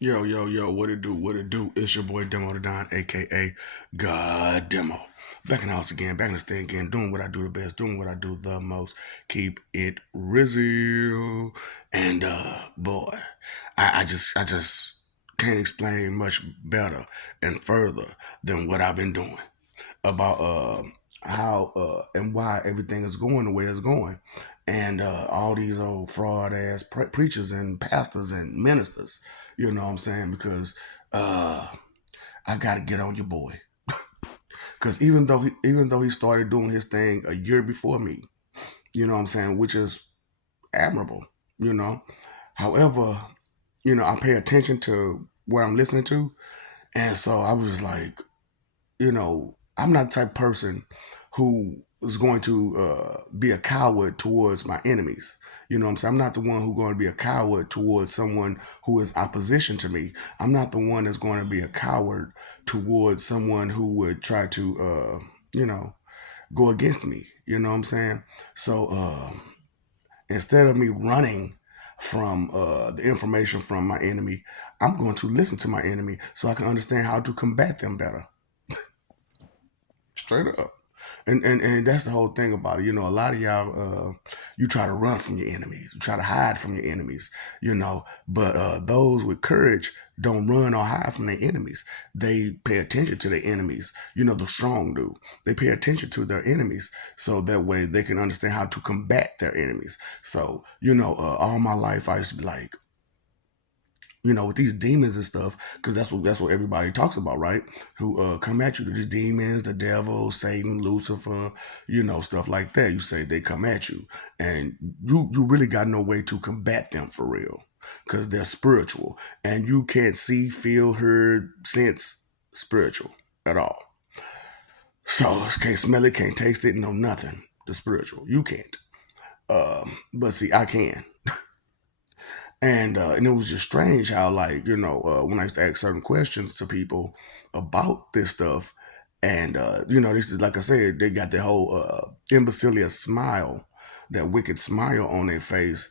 Yo, yo, yo, what it do? What it do? It's your boy Demo the Don, aka God Demo. Back in the house again, back in the state again, doing what I do the best, doing what I do the most. Keep it rizzy. And boy, I just can't explain much better and further than what I've been doing about how and why everything is going the way it's going, and all these old fraud ass preachers and pastors and ministers. You know what I'm saying? Because uh, I got to get on your boy. Because even though he started doing his thing a year before me, you know what I'm saying, which is admirable. You know, however, I pay attention to what I'm listening to, and so I was like, I'm not the type of person who is going to be a coward towards my enemies. You know what I'm saying? I'm not the one who's going to be a coward towards someone who is opposition to me. I'm not the one that's going to be a coward towards someone who would try to, go against me. You know what I'm saying? So instead of me running from the information from my enemy, I'm going to listen to my enemy so I can understand how to combat them better. Straight up. And that's the whole thing about it. A lot of y'all, you try to run from your enemies, you try to hide from your enemies, but those with courage don't run or hide from their enemies. They pay attention to their enemies. The strong do. They pay attention to their enemies so that way they can understand how to combat their enemies. So, all my life I used to be like, with these demons and stuff, because that's what everybody talks about, right? Who come at you, the demons, the devil, Satan, Lucifer, stuff like that. You say they come at you, and you really got no way to combat them for real, because they're spiritual, and you can't see, feel, hear, sense spiritual at all. So can't smell it, can't taste it, no nothing. The spiritual, you can't. But see, I can. And it was just strange how, like, when I used to ask certain questions to people about this stuff, and this is, like I said, they got that whole imbecilious smile, that wicked smile on their face,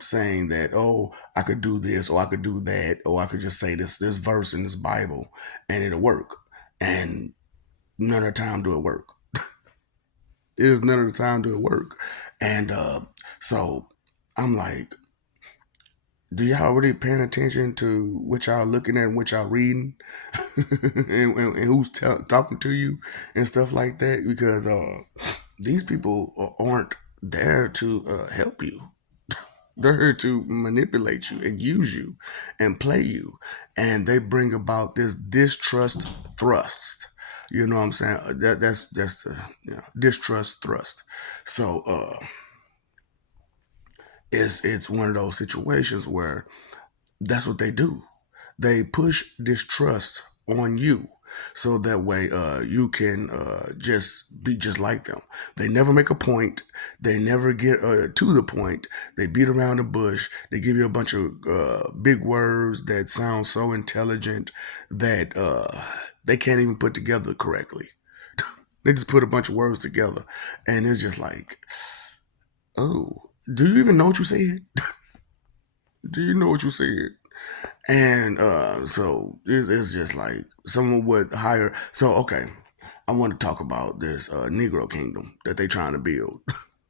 saying that, oh, I could do this, or I could do that, or I could just say this verse in this Bible and it'll work. And none of the time do it work. It is none of the time do it work. And so I'm like, do y'all really paying attention to what y'all looking at and what y'all reading, and who's talking to you and stuff like that? Because these people aren't there to help you. They're here to manipulate you and use you and play you, and they bring about this distrust thrust. You know what I'm saying? That's the distrust thrust. So it's one of those situations where that's what they do. They push distrust on you so that way you can just be just like them. They never make a point. They never get to the point. They beat around the bush. They give you a bunch of big words that sound so intelligent that they can't even put together correctly. They just put a bunch of words together, and it's just like, oh, do you even know what you said? Do you know what you said? And so it's just like someone would hire. So, okay, I want to talk about this Negro kingdom that they trying to build.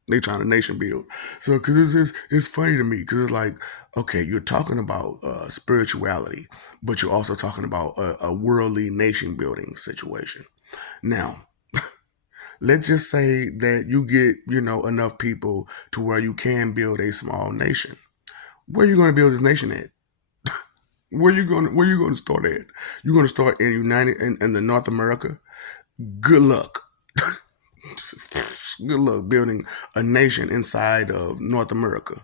They trying to nation build. So, because it's funny to me, because it's like, okay, you're talking about spirituality, but you're also talking about a worldly nation building situation. Now, let's just say that you get enough people to where you can build a small nation. Where are you going to build this nation at? Where you going to start at? You're going to start in in the North America. Good luck. Good luck building a nation inside of North America.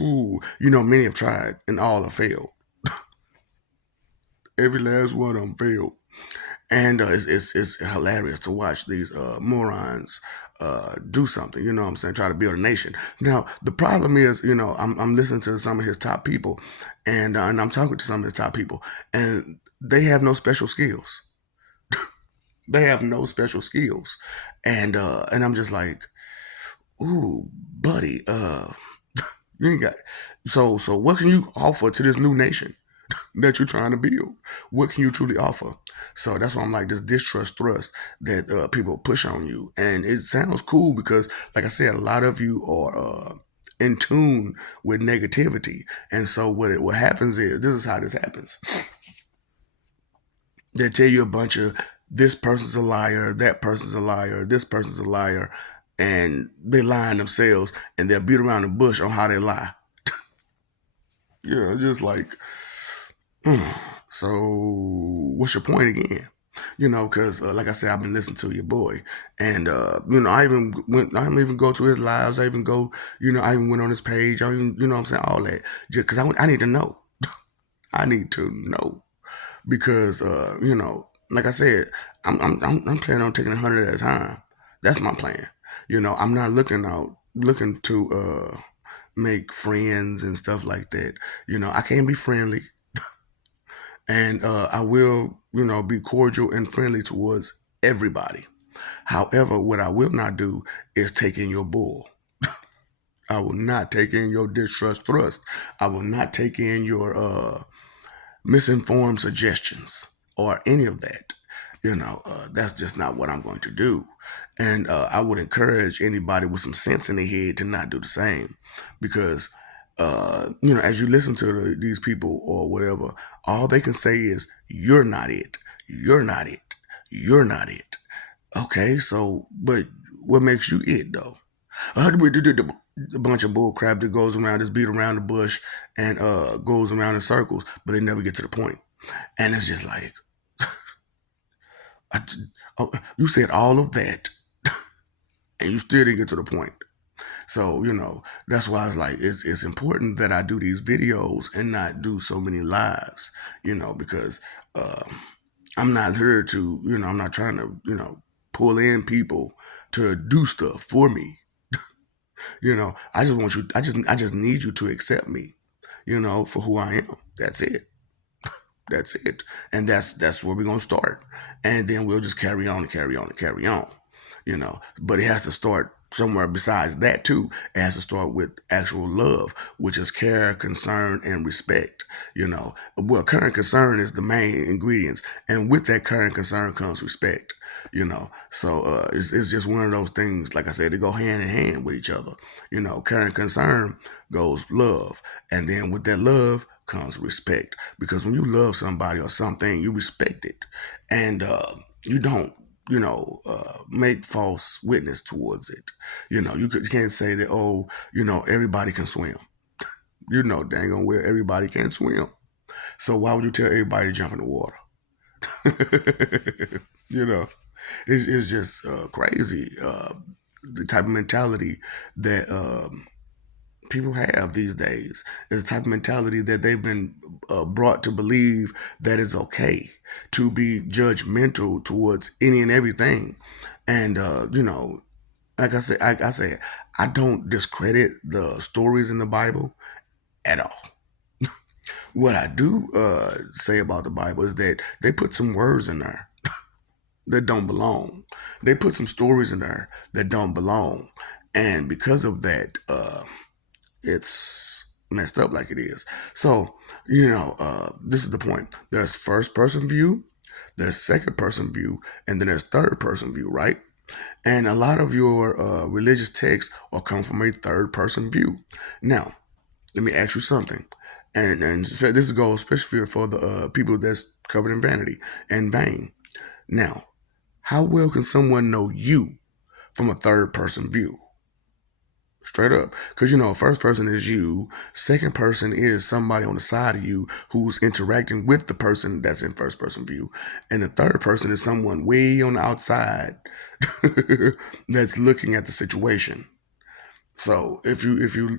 Ooh, many have tried and all have failed. Every last one of them failed. And it's hilarious to watch these morons do something. You know what I'm saying? Try to build a nation. Now the problem is, I'm listening to some of his top people, and I'm talking to some of his top people, and they have no special skills. They have no special skills, and I'm just like, ooh, buddy, You ain't got. So what can you offer to this new nation that you're trying to build? What can you truly offer? So that's why I'm like this distrust thrust that people push on you, and it sounds cool because, like I said, a lot of you are in tune with negativity, and so what happens is this is how this happens. They tell you a bunch of this person's a liar, that person's a liar, this person's a liar, and they lying themselves, and they'll beat around the bush on how they lie. Yeah, just like, so what's your point again? Because like I said, I've been listening to your boy, and I didn't even go to his lives. I even go, I even went on his page. I even, what I'm saying, all that, just because I need to know. I need to know because, like I said, I'm planning on taking 100 at a time. That's my plan. I'm not looking to make friends and stuff like that. I can be friendly, and I will, be cordial and friendly towards everybody. However, what I will not do is take in your bull. I will not take in your distrust thrust. I will not take in your misinformed suggestions or any of that. That's just not what I'm going to do. And I would encourage anybody with some sense in their head to not do the same because, as you listen to these people or whatever, all they can say is, you're not it. You're not it. You're not it. Okay, so, but what makes you it though? A bunch of bull crap that goes around, just beat around the bush and goes around in circles, but they never get to the point. And it's just like, I, oh, you said all of that, and you still didn't get to the point. So that's why it's like it's important that I do these videos and not do so many lives. Because I'm not here to, I'm not trying to, pull in people to do stuff for me. I just want you. I just need you to accept me. For who I am. That's it. That's it. And that's where we're gonna start. And then we'll just carry on and carry on and carry on. But it has to start somewhere besides that too. It has to start with actual love, which is care, concern, and respect. Well, care and concern is the main ingredients, and with that care and concern comes respect. So it's just one of those things. Like I said, they go hand in hand with each other. Care and concern goes love, and then with that love comes respect. Because when you love somebody or something, you respect it, and you don't make false witness towards it. You can't say that, oh, everybody can swim. Dang on well, everybody can't swim. So why would you tell everybody to jump in the water? you know, it's just crazy. The type of mentality that people have these days is the type of mentality that they've been brought to believe that it's okay to be judgmental towards any and everything. And like I said, I don't discredit the stories in the Bible at all. What I do say about the Bible is that they put some words in there that don't belong. They put some stories in there that don't belong, and because of that, it's messed up like it is. So this is the point. There's first person view, there's second person view, and then there's third person view, right? And a lot of your religious texts are come from a third person view. Now, let me ask you something, and this goes especially for the people that's covered in vanity and vain. Now, how well can someone know you from a third person view? Straight up. Because, first person is you. Second person is somebody on the side of you who's interacting with the person that's in first person view. And the third person is someone way on the outside that's looking at the situation. So if you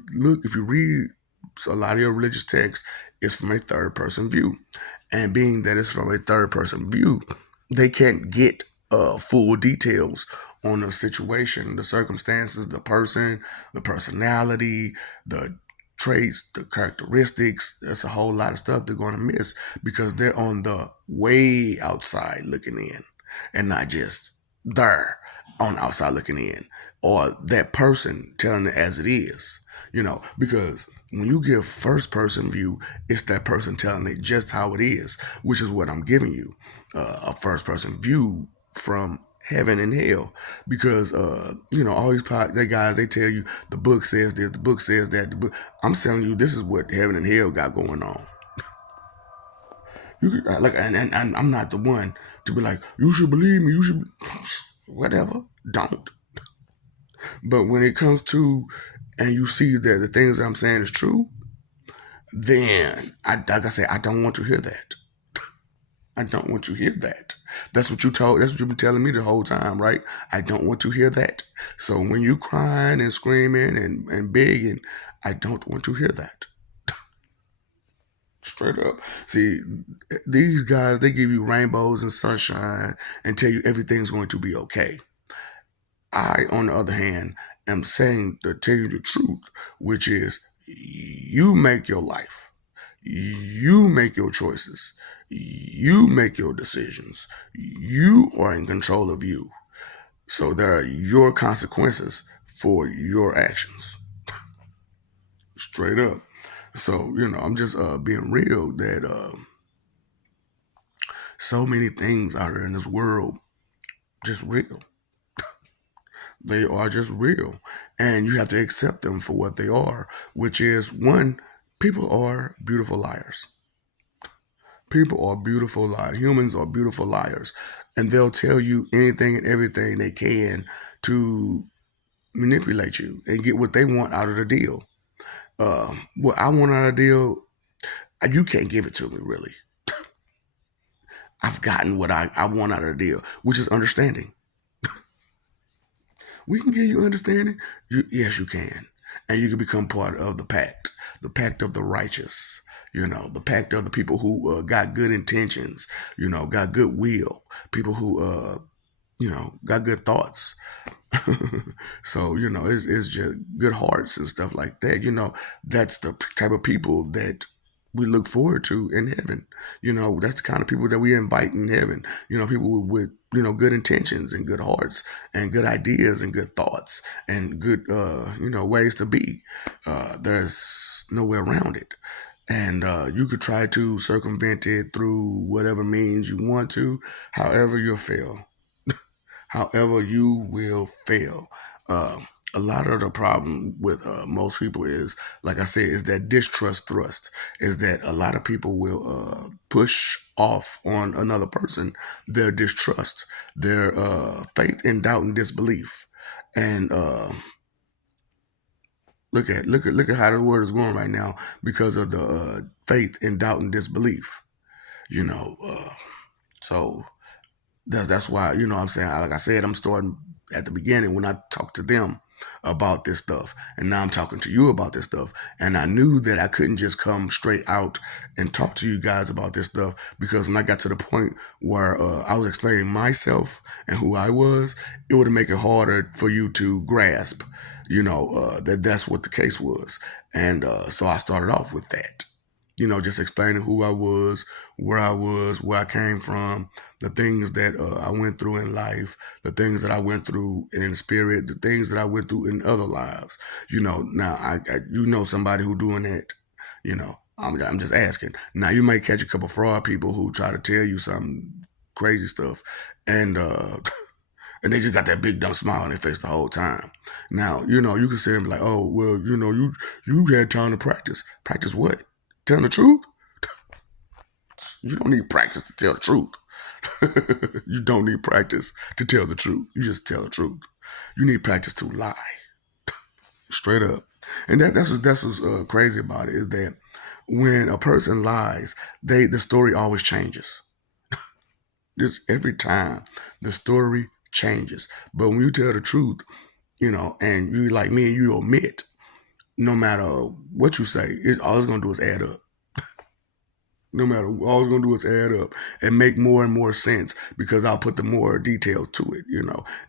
read a lot of your religious text, it's from a third person view. And being that it's from a third person view, they can't get full details on the situation, the circumstances, the person, the personality, the traits, the characteristics. There's a whole lot of stuff they're going to miss because they're on the way outside looking in and not just there on outside looking in or that person telling it as it is. Because when you give first person view, it's that person telling it just how it is, which is what I'm giving you, a first person view from heaven and hell. Because all these the guys, they tell you the book says this, the book says that. I'm telling you, this is what heaven and hell got going on. You could, like, and I'm not the one to be like, you should believe me, you should, whatever. Don't. But when it comes to, and you see that the things that I'm saying is true, then like I say, I don't want to hear that. I don't want to hear that. That's what you told. That's what you've been telling me the whole time, right? I don't want to hear that. So when you crying and screaming and begging, I don't want to hear that. Straight up. See, these guys, they give you rainbows and sunshine and tell you everything's going to be okay. I, on the other hand, am saying to tell you the truth, which is you make your life. You make your choices. You make your decisions. You are in control of you. So there are your consequences for your actions. Straight up. So, I'm just being real that so many things out here in this world just real. They are just real. And you have to accept them for what they are, which is one, people are beautiful liars. People are beautiful liars. Humans are beautiful liars. And they'll tell you anything and everything they can to manipulate you and get what they want out of the deal. What I want out of the deal, you can't give it to me, really. I've gotten what I want out of the deal, which is understanding. We can give you understanding. Yes, you can. And you can become part of the pact of the righteous, the pact of the people who got good intentions, got good will, people who, got good thoughts. So, it's just good hearts and stuff like that. That's the type of people that we look forward to in heaven. That's the kind of people that we invite in heaven. People with good intentions and good hearts and good ideas and good thoughts and good ways to be. There's no way around it. And you could try to circumvent it through whatever means you want to, however you'll fail. However, you will fail. A lot of the problem with most people is, like I said, is that distrust thrust. Is that a lot of people will push off on another person their distrust, their faith and doubt and disbelief, and look at how the world is going right now because of the faith and doubt and disbelief. You know, so that's why, what I'm saying, like I said, I'm starting at the beginning when I talked to them about this stuff. And now I'm talking to you about this stuff. And I knew that I couldn't just come straight out and talk to you guys about this stuff because when I got to the point where I was explaining myself and who I was, it would make it harder for you to grasp, that that's what the case was. And so I started off with that. Just explaining who I was, where I came from, the things that I went through in life, the things that I went through in spirit, the things that I went through in other lives. Now somebody who doing that. I'm just asking. Now you might catch a couple fraud people who try to tell you some crazy stuff, and and they just got that big dumb smile on their face the whole time. Now you can say and be like, oh well, you had time to practice. Practice what? Telling the truth? You don't need practice to tell the truth. You don't need practice to tell the truth. You just tell the truth. You need practice to lie. Straight up. And that's what's crazy about it is that when a person lies, the story always changes. Just every time the story changes. But when you tell the truth, and you like me and you omit, no matter what you say, all it's gonna do is add up. No matter, all it's gonna do is add up and make more and more sense because I'll put the more details to it,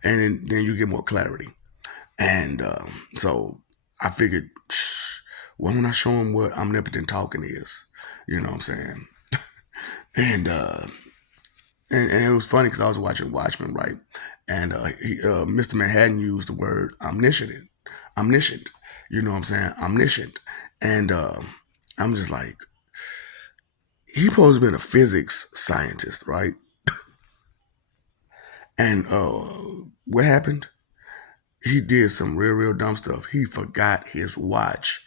and then you get more clarity. And so I figured, why don't I show him what omnipotent talking is? You know what I'm saying? And and it was funny because I was watching Watchmen, right? And Mr. Manhattan used the word omniscient, omniscient. You know what I'm saying? Omniscient. And I'm just like, he supposed to be a physics scientist, right? And what happened? He did some real dumb stuff. He forgot his watch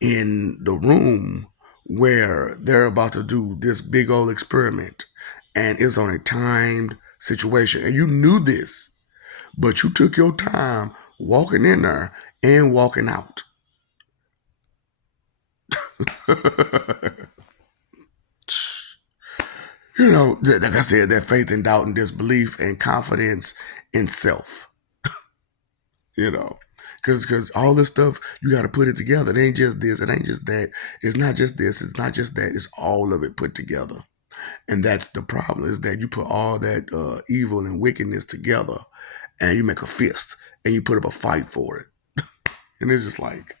in the room where they're about to do this big old experiment, and it's on a timed situation. And you knew this, but you took your time walking in there and walking out. You know, like I said, that faith and doubt and disbelief and confidence in self. You know, because all this stuff you got to put it together. It ain't just this. It ain't just that. It's not just this. It's not just that. It's all of it put together. And that's the problem, is that you put all that evil and wickedness together, and you make a fist and you put up a fight for it. And it's just like,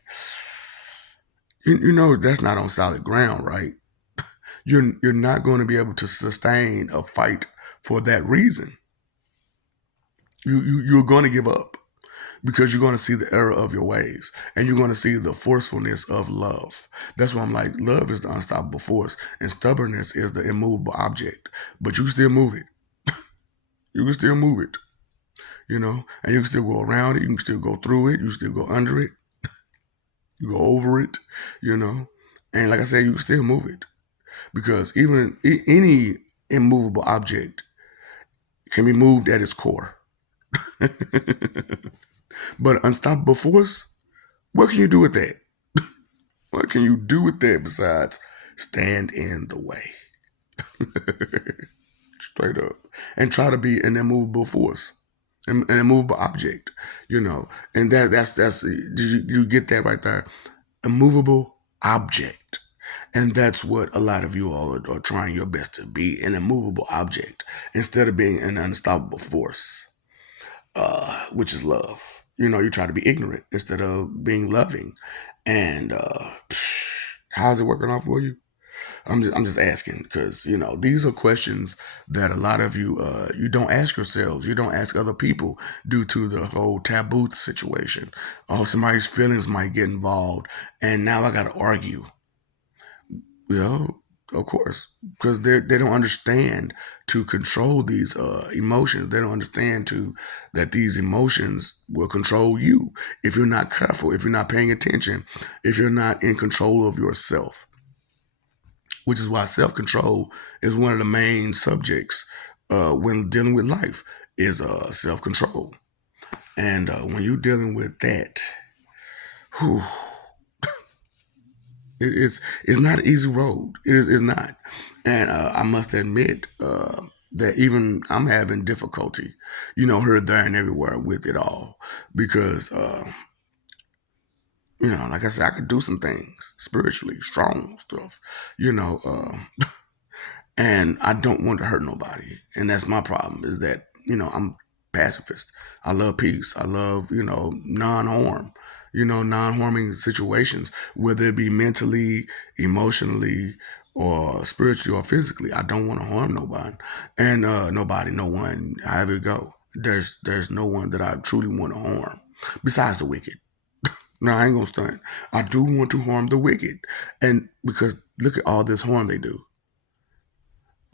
you know, that's not on solid ground, right? You're not going to be able to sustain a fight for that reason. You're going to give up, because you're going to see the error of your ways, and you're going to see the forcefulness of love. That's why I'm like, love is the unstoppable force, and stubbornness is the immovable object. But you can still move it. You can still move it, you know, and you can still go around it. You can still go through it. You can still go under it. You go over it, you know, and like I said, you can still move it, because even any immovable object can be moved at its core. But unstoppable force, what can you do with that? What can you do with that besides stand in the way? Straight up. And try to be an immovable force, an immovable object, you know. And that's you get that right there? Immovable object. And that's what a lot of you all are trying your best to be, an immovable object, instead of being an unstoppable force, which is love. You know, you try to be ignorant instead of being loving. And how's it working out for you? I'm just asking, because you know, these are questions that a lot of you you don't ask yourselves. You don't ask other people, due to the whole taboo situation. Oh, somebody's feelings might get involved, and now I got to argue. Well, of course, because they don't understand to control these emotions. They don't understand to that these emotions will control you if you're not careful, if you're not paying attention, if you're not in control of yourself. Which is why self control is one of the main subjects when dealing with life, is self control. And when you're dealing with that, whew, it's not an easy road. It's not. And I must admit that even I'm having difficulty, you know, here, there, and everywhere with it all, because you know, like I said, I could do some things spiritually, strong stuff, you know. And I don't want to hurt nobody. And that's my problem, is that, you know, I'm pacifist. I love peace. I love, you know, non-harm, you know, non-harming situations, whether it be mentally, emotionally, or spiritually or physically. I don't want to harm nobody, and nobody, no one, however it go. There's no one that I truly want to harm besides the wicked. No, I ain't gonna stunt. I do want to harm the wicked, and because look at all this harm they do.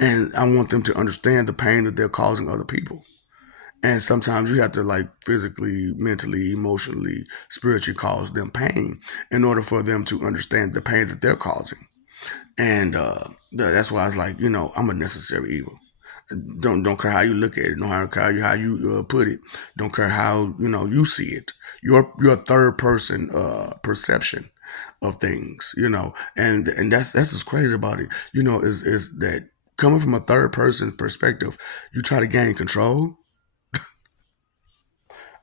And I want them to understand the pain that they're causing other people. And sometimes you have to, like, physically, mentally, emotionally, spiritually cause them pain in order for them to understand the pain that they're causing. And that's why it's like, you know, I'm a necessary evil. Don't care how you look at it. Don't care how you put it. Don't care how, you know, you see it. Your third person perception of things, you know, and that's what's crazy about it. You know, is that coming from a third person perspective, you try to gain control.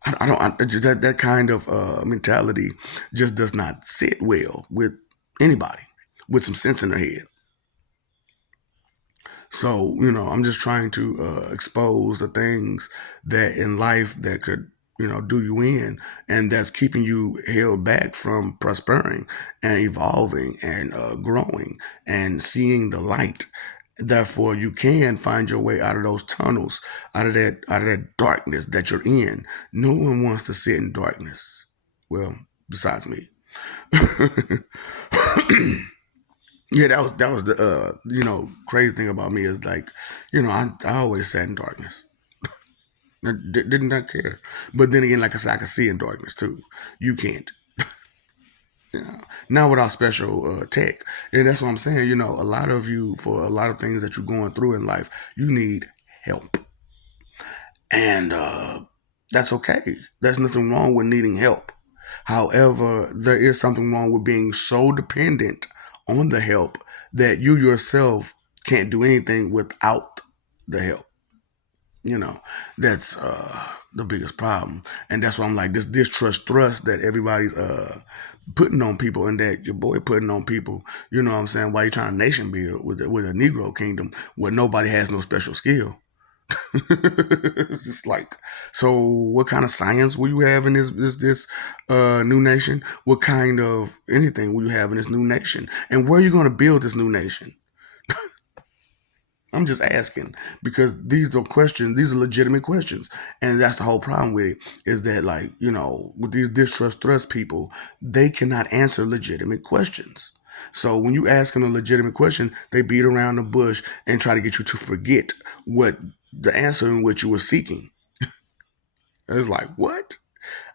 I don't. Just that kind of mentality just does not sit well with anybody with some sense in their head. So, you know, I'm just trying to expose the things that in life that could, you know, do you in, and that's keeping you held back from prospering and evolving and growing and seeing the light. Therefore, you can find your way out of those tunnels, out of that darkness that you're in. No one wants to sit in darkness. Well, besides me. Yeah, that was the crazy thing about me is like, I always sat in darkness. I did not care. But then again, like I said, I can see in darkness too. You can't. You know, not without special tech. And that's what I'm saying. A lot of you, for a lot of things that you're going through in life, you need help. And that's okay. There's nothing wrong with needing help. However, there is something wrong with being so dependent on the help that you yourself can't do anything without the help. You know, that's the biggest problem. And that's why I'm like, this distrust thrust that everybody's putting on people, and that your boy putting on people. You know what I'm saying? Why you trying to nation build with a Negro kingdom where nobody has no special skill? It's just like, so what kind of science will you have in this new nation? What kind of anything will you have in this new nation? And where are you going to build this new nation? I'm just asking, because these are questions, these are legitimate questions. And that's the whole problem with it, is that, like, with these distrust thrust people, they cannot answer legitimate questions. So when you ask them a legitimate question, they beat around the bush and try to get you to forget what the answer in which you were seeking. It's like, what?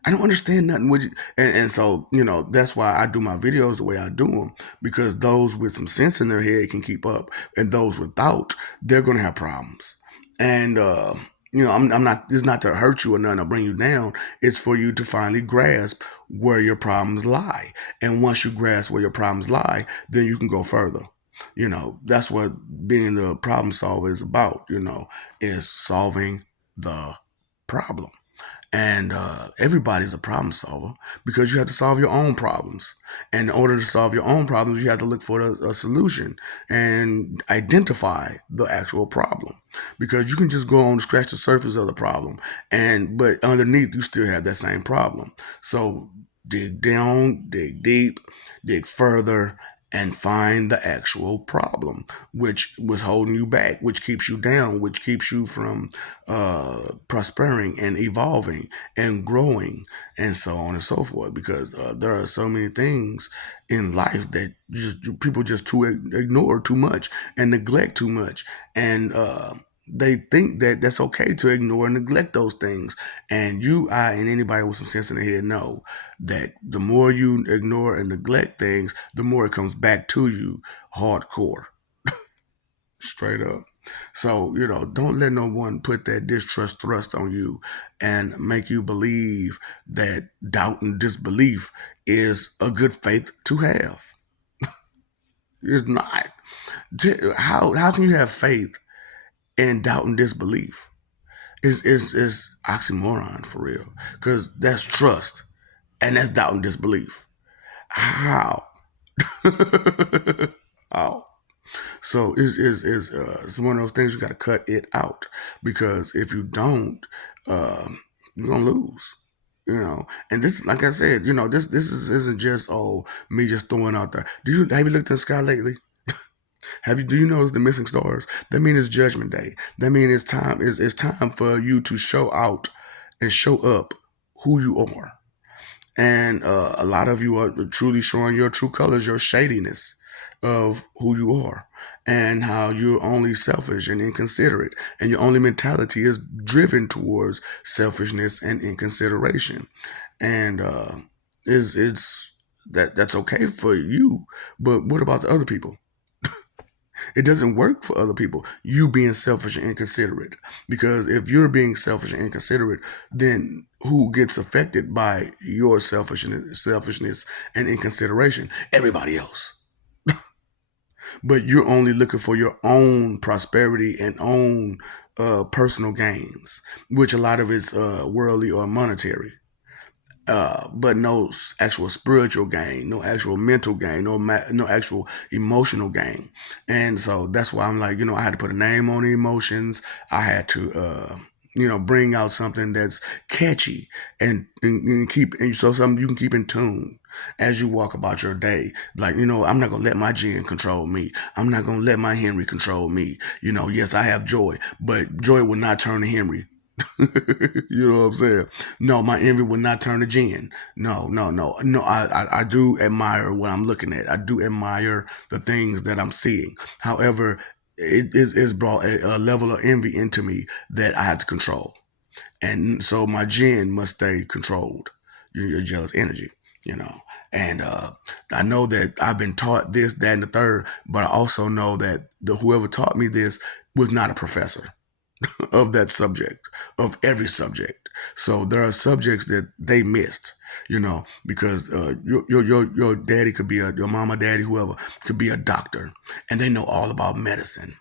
I don't understand nothing. And so, that's why I do my videos the way I do them, because those with some sense in their head can keep up, and those without, they're going to have problems. And, I'm not, it's not to hurt you or nothing or bring you down. It's for you to finally grasp where your problems lie. And once you grasp where your problems lie, then you can go further. That's what being the problem solver is about, is solving the problem. And everybody's a problem solver, because you have to solve your own problems. And in order to solve your own problems, you have to look for a solution and identify the actual problem. Because you can just go on scratch the surface of the problem, but underneath you still have that same problem. So dig down, dig deep, dig further, and find the actual problem, which was holding you back, which keeps you down, which keeps you from prospering and evolving and growing, and so on and so forth. Because there are so many things in life that people just too ignore too much and neglect too much, and they think that that's okay to ignore and neglect those things. And you, I, and anybody with some sense in their head know that the more you ignore and neglect things, the more it comes back to you hardcore, straight up. So, don't let no one put that distrust thrust on you and make you believe that doubt and disbelief is a good faith to have. It's not. How can you have faith and doubt and disbelief? Is oxymoron for real, because that's trust and that's doubt and disbelief. How? How? So it's one of those things, you got to cut it out, because if you don't, you're gonna lose. And this, like I said, this isn't just me just throwing out there. Have you looked in the sky lately? Do you notice the missing stars? That means it's Judgment Day. That means it's time for you to show out and show up who you are. And a lot of you are truly showing your true colors, your shadiness of who you are, and how you're only selfish and inconsiderate, and your only mentality is driven towards selfishness and inconsideration. And it's that's okay for you, but what about the other people? It doesn't work for other people, you being selfish and inconsiderate. Because if you're being selfish and inconsiderate, then who gets affected by your selfishness and inconsideration? Everybody else. But you're only looking for your own prosperity and own personal gains, which a lot of it's worldly or monetary. But no actual spiritual gain, no actual mental gain, no actual emotional gain. And so that's why I'm like, I had to put a name on the emotions. I had to, bring out something that's catchy and keep, and so something you can keep in tune as you walk about your day. Like, I'm not gonna let my Jen control me. I'm not gonna let my Henry control me. Yes, I have joy, but joy will not turn to Henry. You know what I'm saying? No, my envy will not turn to gin. No, no, no, no. I do admire what I'm looking at. I do admire the things that I'm seeing. However, it's brought a level of envy into me that I have to control, and so my gin must stay controlled. Your jealous energy, you know. And I know that I've been taught this, that, and the third, but I also know that the whoever taught me this was not a professor of that subject, of every subject. So there are subjects that they missed, because your daddy could be your mama, daddy, whoever could be a doctor, and they know all about medicine.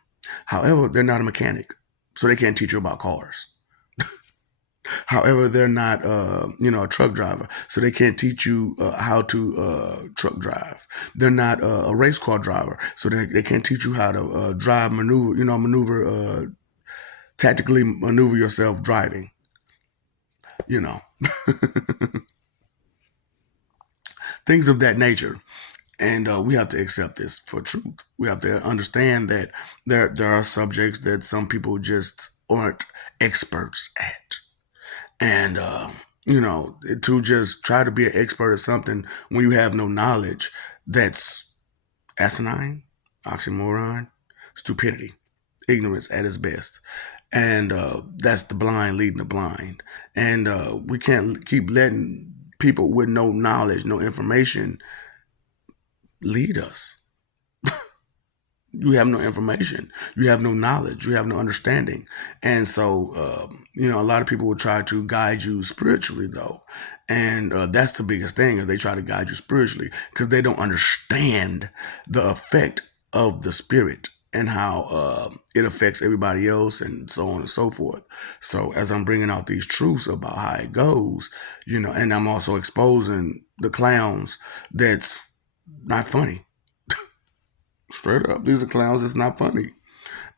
However, they're not a mechanic, so they can't teach you about cars. However, they're not, a truck driver, so they can't teach you how to truck drive. They're not a race car driver, so they can't teach you how to drive, tactically maneuver yourself driving. You know, things of that nature. And we have to accept this for truth. We have to understand that there are subjects that some people just aren't experts at. And to just try to be an expert at something when you have no knowledge, that's asinine, oxymoron, stupidity, ignorance at its best. And that's the blind leading the blind. And we can't keep letting people with no knowledge, no information lead us. You have no information, you have no knowledge, you have no understanding. And so a lot of people will try to guide you spiritually, though. And that's the biggest thing, is they try to guide you spiritually because they don't understand the effect of the spirit and how it affects everybody else, and so on and so forth. So as I'm bringing out these truths about how it goes, and I'm also exposing the clowns, that's not funny. Straight up, these are clowns. It's not funny,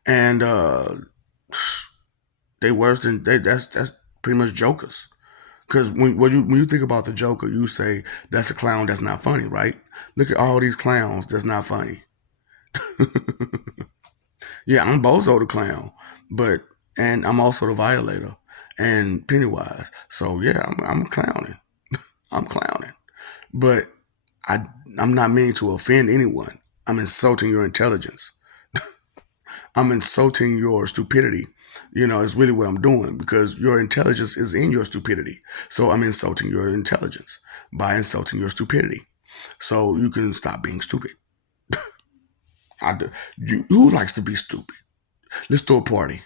and they worse than they. That's pretty much jokers. Because when you think about the Joker, you say that's a clown that's not funny, right? Look at all these clowns that's not funny. Yeah, I'm Bozo the clown, but and I'm also the violator and Pennywise. So yeah, I'm clowning. I'm clowning, but I I'm not meaning to offend anyone. I'm insulting your intelligence. I'm insulting your stupidity. Is really what I'm doing, because your intelligence is in your stupidity. So I'm insulting your intelligence by insulting your stupidity. So you can stop being stupid. Who likes to be stupid? Let's throw a party.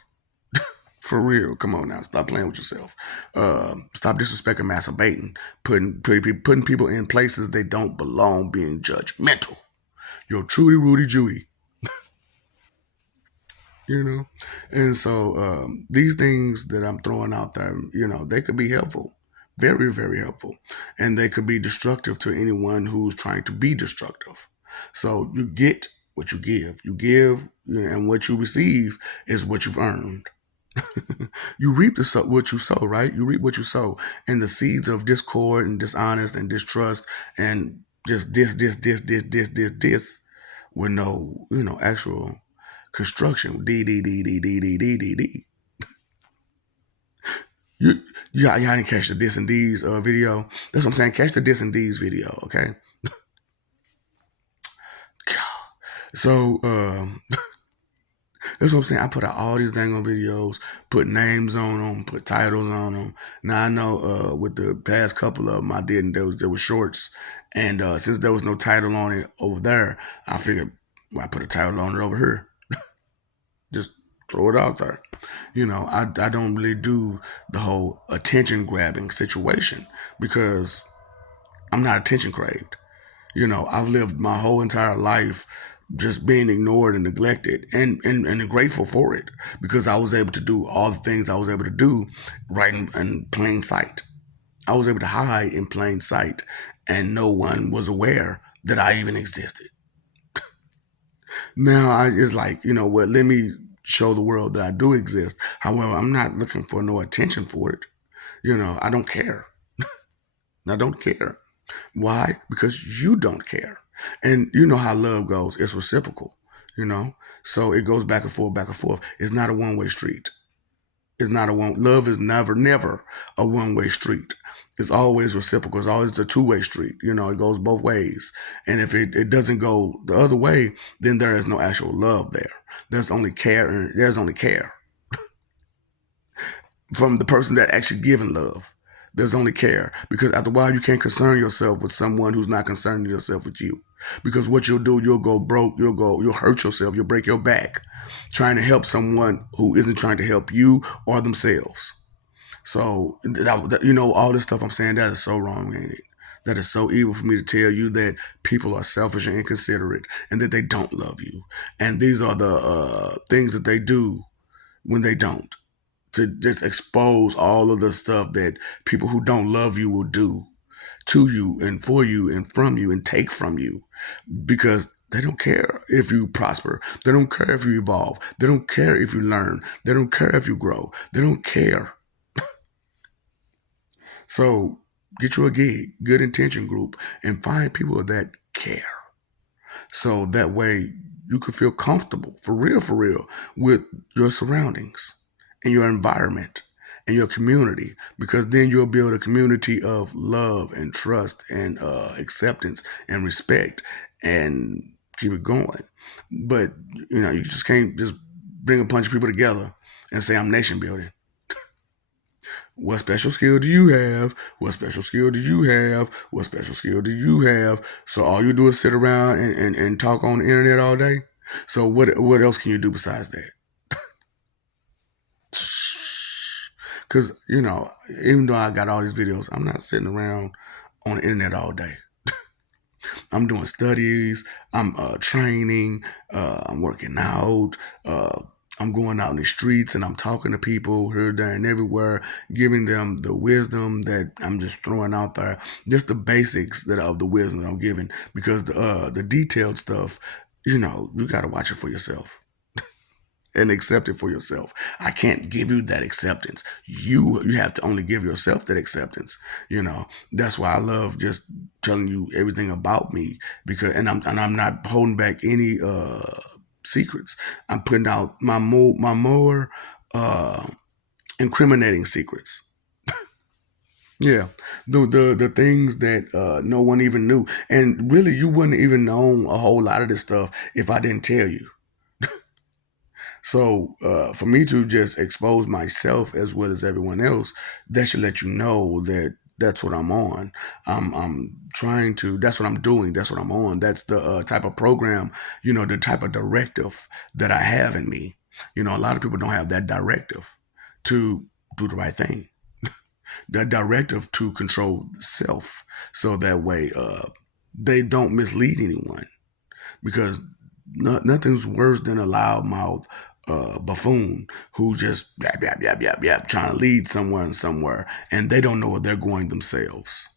For real. Come on now. Stop playing with yourself. Stop disrespecting, masturbating, putting people in places they don't belong, being judgmental. You're Trudy Rudy Judy. you know and so these things that I'm throwing out there, they could be helpful, very very helpful, and they could be destructive to anyone who's trying to be destructive. So you get what you give, and what you receive is what you've earned. You reap what you sow, right? You reap what you sow, and the seeds of discord and dishonest and distrust and just this with no actual construction. D. You, y'all didn't catch the this and these video. That's what I'm saying. Catch the this and these video, okay? So that's what I'm saying. I put out all these dang on videos, put names on them, put titles on them. Now I know with the past couple of them I did, and there was shorts, and since there was no title on it over there, I figured, well, I put a title on it over here. Just throw it out there. I don't really do the whole attention grabbing situation, because I'm not attention craved. I've lived my whole entire life just being ignored and neglected, and grateful for it, because I was able to do all the things I was able to do right in plain sight. I was able to hide in plain sight, and no one was aware that I even existed. Now it's like, what, let me show the world that I do exist. However, I'm not looking for no attention for it. I don't care. I don't care. Why? Because you don't care. And you know how love goes. It's reciprocal, you know? So it goes back and forth, back and forth. It's not a one-way street. It's not a one. Love is never a one-way street. It's always reciprocal. It's always a two-way street. It goes both ways. And if it doesn't go the other way, then there is no actual love there. There's only care. And there's only care from the person that actually giving love. There's only care because after a while you can't concern yourself with someone who's not concerning yourself with you. Because what you'll do, you'll go broke. You'll hurt yourself. You'll break your back trying to help someone who isn't trying to help you or themselves. So all this stuff I'm saying, that is so wrong, ain't it? That is so evil for me to tell you that people are selfish and inconsiderate and that they don't love you. And these are the things that they do when they don't, to just expose all of the stuff that people who don't love you will do to you and for you and from you and take from you, because they don't care if you prosper. They don't care if you evolve. They don't care if you learn. They don't care if you grow. They don't care. So get you a gig, good intention group, and find people that care. So that way you can feel comfortable for real, with your surroundings and your environment and your community, because then you'll build a community of love and trust and acceptance and respect and keep it going. But you just can't just bring a bunch of people together and say I'm nation building. What special skill do you have? What special skill do you have? What special skill do you have? So all you do is sit around and talk on the internet all day? So what else can you do besides that? Because, even though I got all these videos, I'm not sitting around on the internet all day. I'm doing studies. I'm training. I'm working out. I'm going out in the streets and I'm talking to people here, there, and everywhere, giving them the wisdom that I'm just throwing out there, just the basics that of the wisdom I'm giving. Because the detailed stuff, you got to watch it for yourself and accept it for yourself. I can't give you that acceptance. You have to only give yourself that acceptance. That's why I love just telling you everything about me, because and I'm not holding back any secrets. I'm putting out my more uh incriminating secrets. Yeah, the things that no one even knew, and really you wouldn't even know a whole lot of this stuff if I didn't tell you. So for me to just expose myself as well as everyone else, that should let you know that that's what I'm on. I'm trying to. That's what I'm doing. That's what I'm on. That's the type of program, the type of directive that I have in me. A lot of people don't have that directive to do the right thing. The directive to control self, so that way they don't mislead anyone, because nothing's worse than a loudmouth buffoon who just yap yap yap yap yap trying to lead someone somewhere and they don't know where they're going themselves.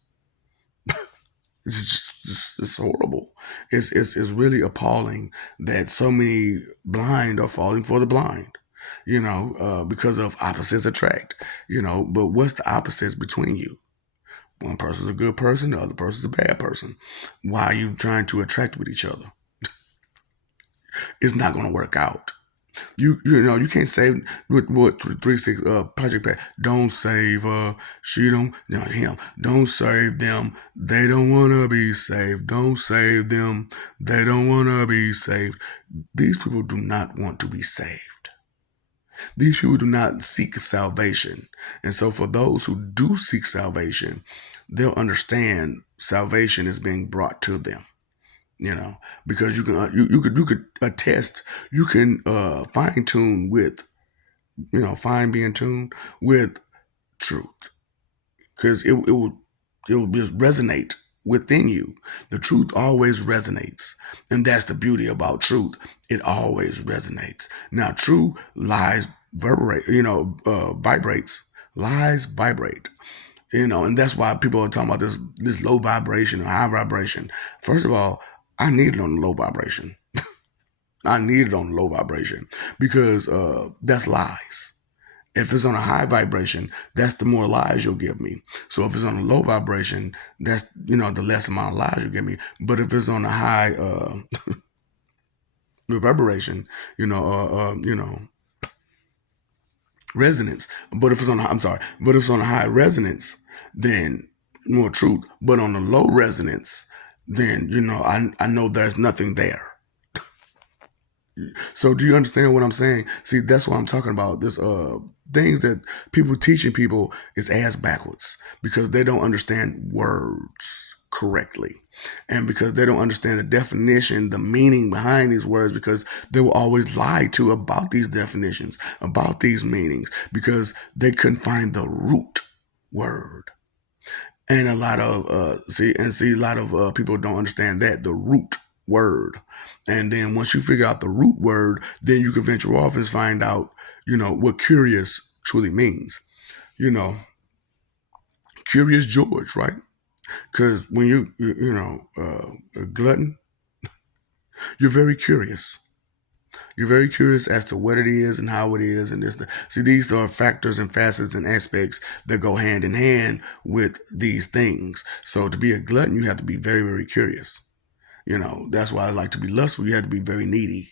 It's horrible. It's really appalling that so many blind are falling for the blind. Because of opposites attract. But what's the opposites between you? One person's a good person, the other person's a bad person. Why are you trying to attract with each other? It's not going to work out. You can't save with what 3 6 Project Pat. Don't save her. She don't him. Don't save them. They don't wanna be saved. Don't save them. They don't wanna be saved. These people do not want to be saved. These people do not seek salvation. And so for those who do seek salvation, they'll understand salvation is being brought to them. Because you could attest, you can fine tune with, fine being tuned with truth, because it will just resonate within you. The truth always resonates, and that's the beauty about truth. It always resonates. Now, true lies vibrates. Lies vibrate. And that's why people are talking about this low vibration or high vibration. First of all, I need it on the low vibration. I need it on the low vibration, because that's lies. If it's on a high vibration, that's the more lies you'll give me. So if it's on a low vibration, that's the less amount of lies you give me. But if it's on a high reverberation, you know, resonance. But if it's on, I'm sorry, but if it's on a high resonance, then more truth. But on a low resonance, then I know there's nothing there. So do you understand what I'm saying? See, that's what I'm talking about. This things that people teaching people is ass backwards because they don't understand words correctly. And because they don't understand the definition, the meaning behind these words, because they were always lied to about these definitions, about these meanings, because they couldn't find the root word. And a lot of a lot of people don't understand that the root word. And then once you figure out the root word, then you can venture off and find out, what curious truly means. You know, Curious George, right? Because when a glutton, you're very curious. You're very curious as to what it is and how it is, and this. See, these are factors and facets and aspects that go hand in hand with these things. So to be a glutton, you have to be very, very curious. That's why I like to be lustful. You have to be very needy.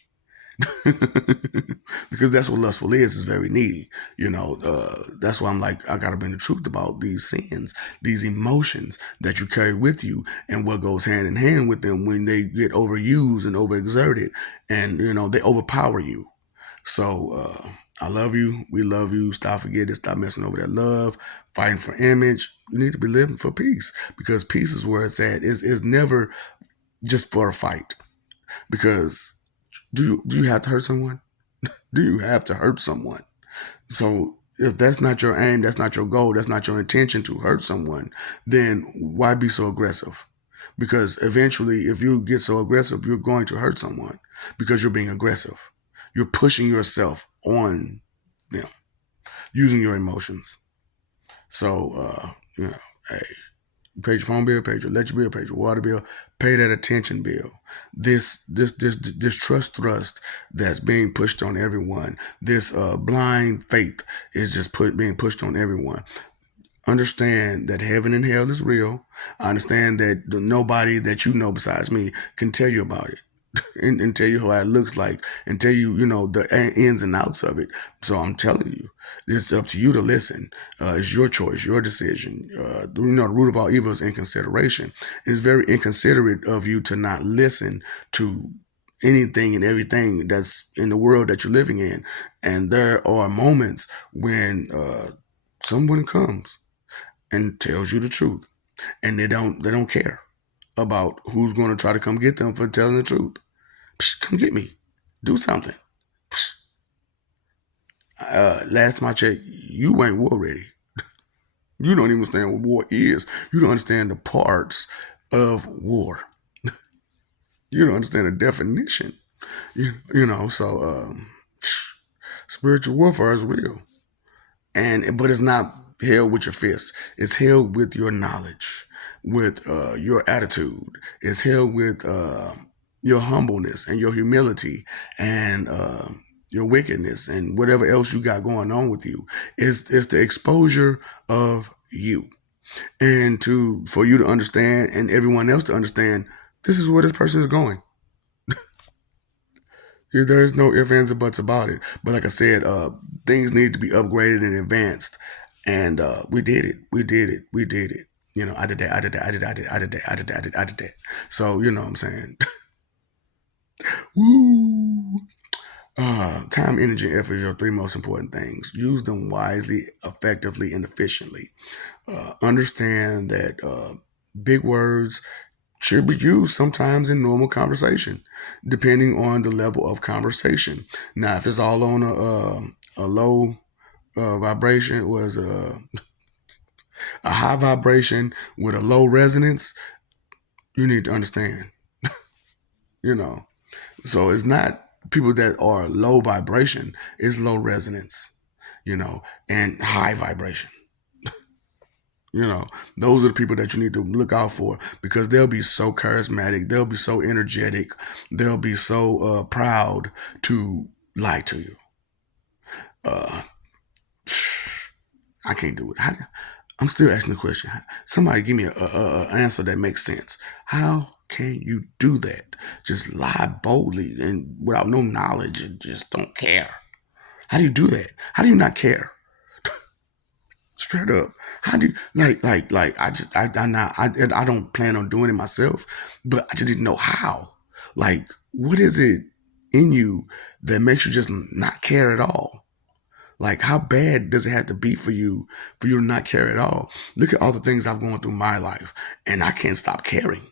Because that's what lustful is very needy. That's why I'm like, I gotta bring the truth about these sins, these emotions that you carry with you, and what goes hand in hand with them when they get overused and overexerted, and they overpower you. So I love you. We love you. Stop forgetting. Stop messing over that love. Fighting for image. You need to be living for peace, because peace is where it's at. It's never just for a fight. Because do you have to hurt someone? Do you have to hurt someone? So if that's not your aim, that's not your goal, that's not your intention to hurt someone, then why be so aggressive? Because eventually, if you get so aggressive, you're going to hurt someone because you're being aggressive. You're pushing yourself on them, using your emotions. So, hey, you paid your phone bill, paid your electric bill, paid your water bill, pay that attention bill. This trust thrust that's being pushed on everyone. This blind faith is just being pushed on everyone. Understand that heaven and hell is real. I understand that nobody that you know besides me can tell you about it. And tell you how it looks like, and tell you, the ins and outs of it. So I'm telling you, it's up to you to listen. It's your choice, your decision. The root of all evil is inconsideration. It's very inconsiderate of you to not listen to anything and everything that's in the world that you're living in. And there are moments when someone comes and tells you the truth, and they don't care about who's going to try to come get them for telling the truth. Come get me. Do something. Last time I checked, you ain't war ready. You don't even understand what war is. You don't understand the parts of war. You don't understand the definition. So spiritual warfare is real. But it's not held with your fists. It's held with your knowledge, with your attitude. It's held with your humbleness and your humility, and your wickedness and whatever else you got going on with you. It's the exposure of you, and for you to understand and everyone else to understand this is where this person is going. There's no ifs, ands, or buts about it. But like I said, things need to be upgraded and advanced. And we did it. We did it. We did it. I did that. I did that. I did that. I did that. I did that. I did that. I did that. So, you know what I'm saying? Woo! Time, energy, and effort are your three most important things. Use them wisely, effectively, and efficiently. Understand that big words should be used sometimes in normal conversation, depending on the level of conversation. Now, if it's all on a low vibration, was a high vibration with a low resonance, you need to understand, you know. So it's not people that are low vibration, it's low resonance, and high vibration. You know, those are the people that you need to look out for, because they'll be so charismatic, they'll be so energetic, they'll be so proud to lie to you. Uh, I can't do it. I'm still asking the question. Somebody give me a answer that makes sense. How can you do that? Just lie boldly and without no knowledge and just don't care. How do you do that? How do you not care? Straight up. How do you like? I don't plan on doing it myself, but I just didn't know how. Like, what is it in you that makes you just not care at all? Like, how bad does it have to be for you to not care at all? Look at all the things I've gone through my life, and I can't stop caring.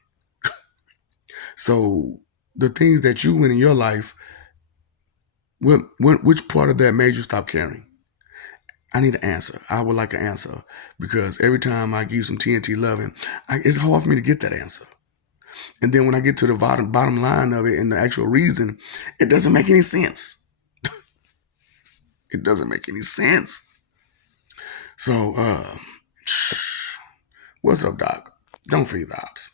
So the things that you win in your life, which part of that made you stop caring? I need an answer. I would like an answer because every time I give you some TNT loving, it's hard for me to get that answer. And then when I get to the bottom line of it and the actual reason, it doesn't make any sense. It doesn't make any sense. So, what's up, Doc? Don't feed the ops.